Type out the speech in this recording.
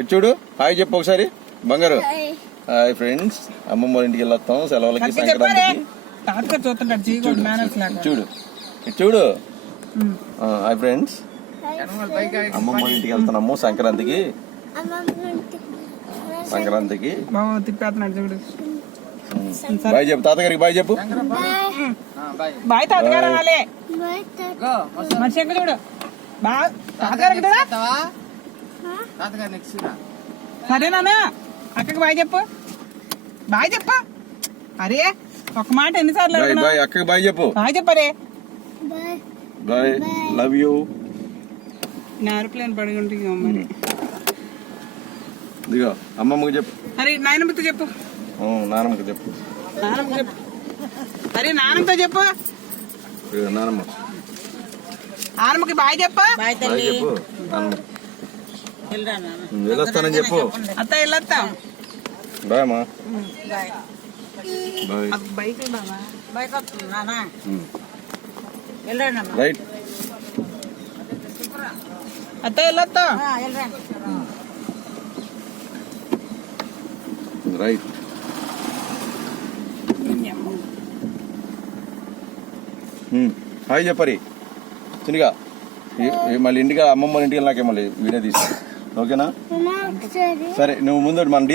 ఇటు చూడు, హాయ్ చెప్పు ఒకసారి బంగారు. హాయ్ ఫ్రెండ్స్, అమ్మమ్మ వాళ్ళ ఇంటికి వెళ్ళొస్తాం సెలవులకి సంక్రాంతికి. చూడు ఇటు చూడు. హాయ్ ఫ్రెండ్స్, అమ్మమ్మ వాళ్ళ ఇంటికి వెళ్తున్నాము సంక్రాంతికి. తిప్పేస్తున్నాడు చూడు. బాయ్ చెప్పు తాతగారికి, బాయ్ చెప్పు. బాయ్ తాతగారు అనాలి. మనిషి ఎక్క చూడు. తాతగారికి సరేనా? అక్కకి బాయ్ చెప్పు. బాయ్ చెప్పు. అరే ఒక మాట ఎన్నిసార్లు బాయ్ అక్కకి బాయ్ చెప్పు. బాయ్ చెప్పరే. Bye, love you. నా ఏరోప్లేన్ పడి ఉంటుంది మరి. ఇదిగో అమ్మమ్మకి చెప్పు. అరే నాయనమ్మతో చెప్పు. నానమ్మకి చెప్పు. నానమ్మకి చెప్పు. అరే నానమ్మతో చెప్పు. నానమ్మ నానమ్మకి బాయ్ చెప్పు. బాయ్ చెప్పు. వెళ్ళొస్తానని చెప్పు. అత్త వెళ్ళొస్తా. బాయ్ అమ్మా. Bike right. అత్త వెళ్ళొస్తా. రైట్. హాయ్ చెప్పరి చిన్నగా. మళ్ళీ ఇంటికి అమ్మమ్మ ఇంటికి వెళ్ళాకే మళ్ళీ వీడియో తీసి, ఓకేనా? సరే నువ్వు ముందు మన